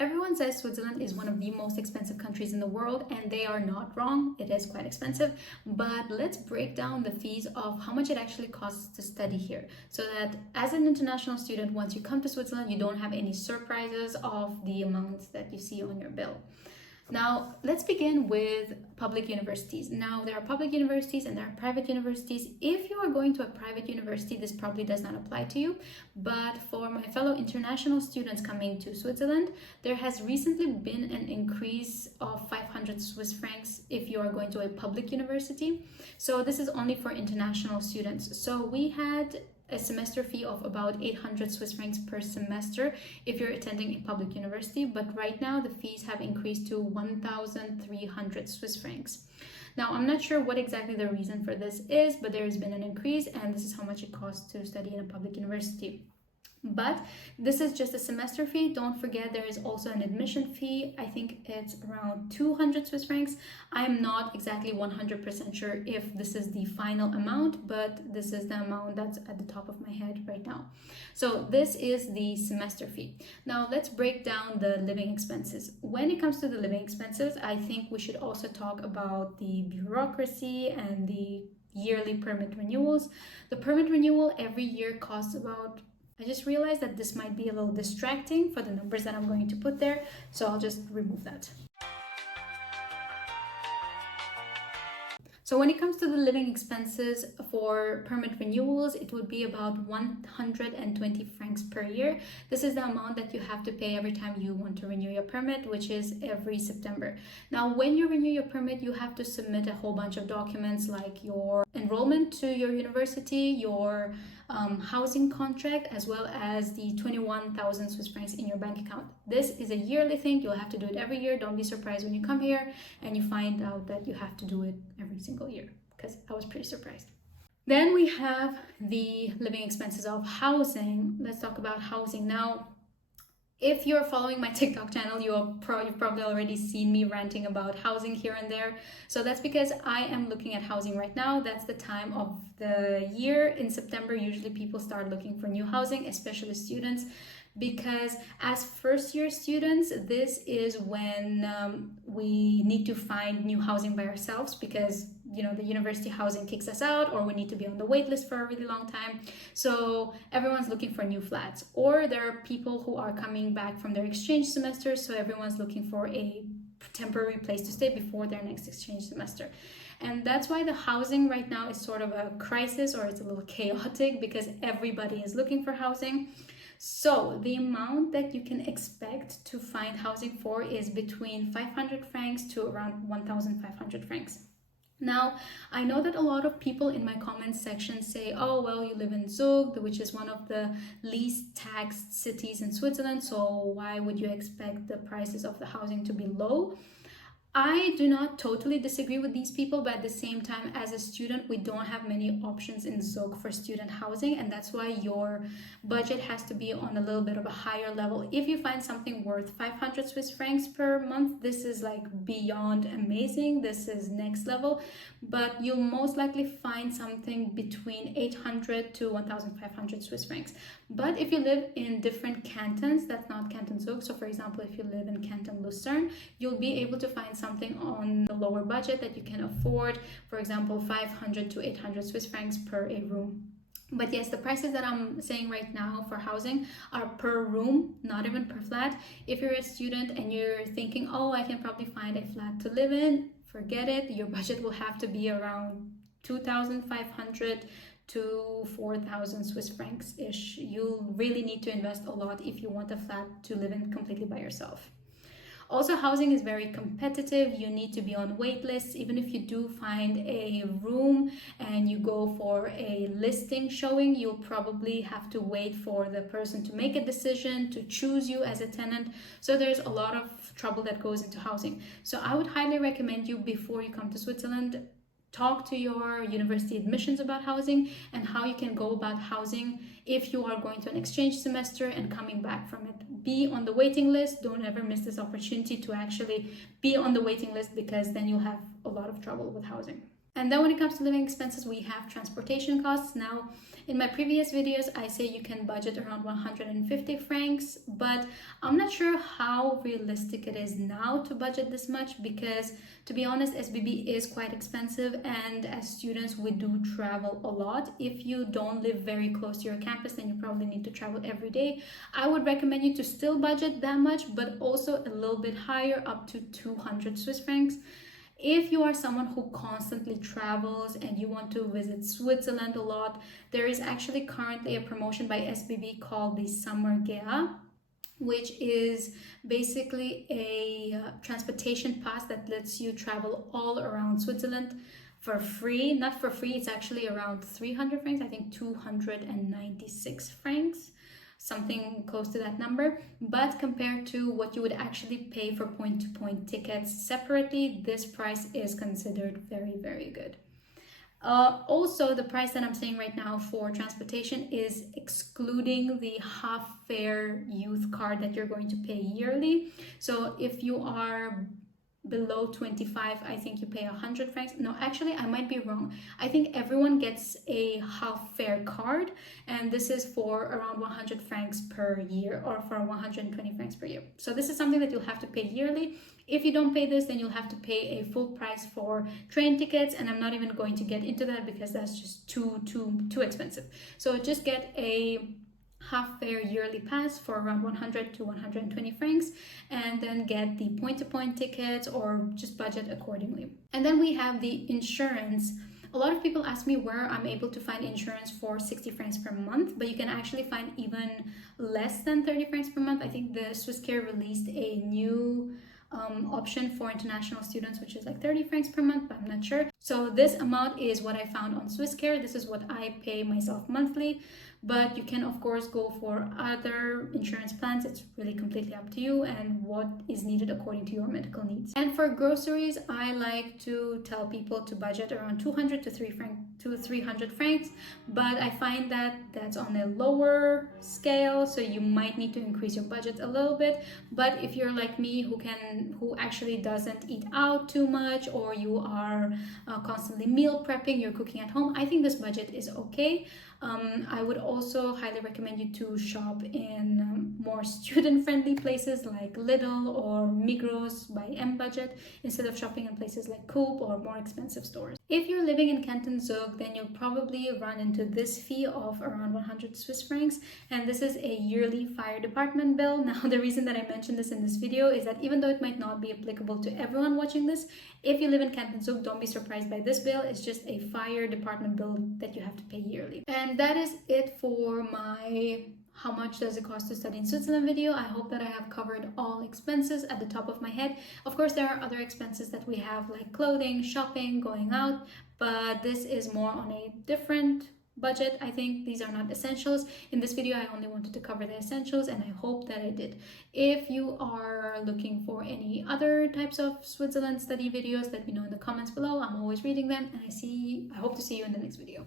Everyone says Switzerland is one of the most expensive countries in the world, and they are not wrong. It is quite expensive, but let's break down the fees of how much it actually costs to study here, so that as an international student, once you come to Switzerland, you don't have any surprises of the amounts that you see on your bill. Now, let's begin with public universities. Now, there are public universities and there are private universities. If you are going to a private university, this probably does not apply to you. But for my fellow international students coming to Switzerland, there has recently been an increase of 500 Swiss francs if you are going to a public university. So this is only for international students. So we had a semester fee of about 800 Swiss francs per semester if you're attending a public university, but right now the fees have increased to 1,300 Swiss francs. Now, I'm not sure what exactly the reason for this is, but there has been an increase, and this is how much it costs to study in a public university. But this is just a semester fee. Don't forget there is also an admission fee. I think it's around 200 Swiss francs. I'm not exactly 100% sure if this is the final amount, but this is the amount that's at the top of my head right now. So this is the semester fee. Now let's break down the living expenses. When it comes to the living expenses, I think we should also talk about the bureaucracy and the yearly permit renewals. The permit renewal every year costs about, I just realized that this might be a little distracting for the numbers that I'm going to put there, so I'll just remove that. So when it comes to the living expenses for permit renewals, it would be about 120 francs per year. This is the amount that you have to pay every time you want to renew your permit, which is every September. Now, when you renew your permit, you have to submit a whole bunch of documents like your enrollment to your university, your housing contract, as well as the 21,000 Swiss francs in your bank account. This is a yearly thing. You'll have to do it every year. Don't be surprised when you come here and you find out that you have to do it every single year, because I was pretty surprised. Then we have the living expenses of housing. Let's talk about housing now. If you're following my TikTok channel, you've probably already seen me ranting about housing here and there. So that's because I am looking at housing right now. That's the time of the year. In September, usually people start looking for new housing, especially students, because as first year students, this is when we need to find new housing by ourselves, because the university housing kicks us out, or we need to be on the wait list for a really long time. So everyone's looking for new flats, or there are people who are coming back from their exchange semester, so everyone's looking for a temporary place to stay before their next exchange semester. And that's why the housing right now is sort of a crisis, or it's a little chaotic, because everybody is looking for housing. So the amount that you can expect to find housing for is between 500 francs to around 1,500 francs. Now, I know that a lot of people in my comments section say, oh, well, you live in Zug, which is one of the least taxed cities in Switzerland, so why would you expect the prices of the housing to be low? I do not totally disagree with these people, but at the same time, as a student, we don't have many options in Zug for student housing, and that's why your budget has to be on a little bit of a higher level. If you find something worth 500 Swiss francs per month, this is like beyond amazing. This is next level, but you'll most likely find something between 800 to 1,500 Swiss francs. But if you live in different cantons, that's not Canton Zug, so for example, if you live in Canton Lucerne, you'll be able to find something on the lower budget that you can afford, for example 500 to 800 Swiss francs per a room. But yes, the prices that I'm saying right now for housing are per room, not even per flat. If you're a student and you're thinking, oh, I can probably find a flat to live in, forget it. Your budget will have to be around 2,500 to 4,000 Swiss francs ish. You'll really need to invest a lot if you want a flat to live in completely by yourself. Also, housing is very competitive. You need to be on wait lists. Even if you do find a room and you go for a listing showing, you'll probably have to wait for the person to make a decision to choose you as a tenant. So there's a lot of trouble that goes into housing. So I would highly recommend you, before you come to Switzerland, talk to your university admissions about housing and how you can go about housing if you are going to an exchange semester and coming back from it. Be on the waiting list. Don't ever miss this opportunity to actually be on the waiting list, because then you'll have a lot of trouble with housing. And then when it comes to living expenses, we have transportation costs. Now, In my previous videos, I say you can budget around 150 francs, but I'm not sure how realistic it is now to budget this much because, to be honest, SBB is quite expensive, and as students, we do travel a lot. If you don't live very close to your campus, then you probably need to travel every day. I would recommend you to still budget that much, but also a little bit higher, up to 200 Swiss francs. If you are someone who constantly travels and you want to visit Switzerland a lot, there is actually currently a promotion by SBB called the Summer Gea, which is basically a transportation pass that lets you travel all around Switzerland for free. Not for free, it's actually around 300 francs, I think 296 francs, something close to that number. But compared to what you would actually pay for point-to-point tickets separately, this price is considered very, very good. Also, the price that I'm saying right now for transportation is excluding the half fare youth card that you're going to pay yearly. So if you are below 25, I think you pay 100 francs. No, actually, I might be wrong. I think everyone gets a half fare card, and this is for around 100 francs per year, or for 120 francs per year. So this is something that you'll have to pay yearly. If you don't pay this, then you'll have to pay a full price for train tickets, and I'm not even going to get into that because that's just too expensive. So just get a half fare yearly pass for around 100 to 120 francs, and then get the point-to-point tickets, or just budget accordingly. And then we have the insurance. A lot of people ask me where I'm able to find insurance for 60 francs per month, but you can actually find even less than 30 francs per month. I think the Swisscare released a new option for international students, which is like 30 francs per month, but I'm not sure. So this amount is what I found on Swisscare. This is what I pay myself monthly, but you can of course go for other insurance plans. It's really completely up to you and what is needed according to your medical needs. And for groceries, I like to tell people to budget around 200 to 300 francs, but I find that that's on a lower scale, so you might need to increase your budget a little bit. But if you're like me, who actually doesn't eat out too much, or you are constantly meal prepping, you're cooking at home, I think this budget is okay. I would also highly recommend you to shop in more student-friendly places like Lidl or Migros by M-Budget, instead of shopping in places like Coop or more expensive stores. If you're living in Canton Zug, then you'll probably run into this fee of around 100 Swiss francs, and this is a yearly fire department bill. Now, the reason that I mentioned this in this video is that even though it might not be applicable to everyone watching this, if you live in Canton Zug, don't be surprised by this bill. It's just a fire department bill that you have to pay yearly. And that is it for my how much does it cost to study in Switzerland video. I hope that I have covered all expenses at the top of my head. Of course, there are other expenses that we have like clothing, shopping, going out, but this is more on a different budget. I think these are not essentials. In this video, I only wanted to cover the essentials, and I hope that I did. If you are looking for any other types of Switzerland study videos, let me know in the comments below. I'm always reading them, and I hope to see you in the next video.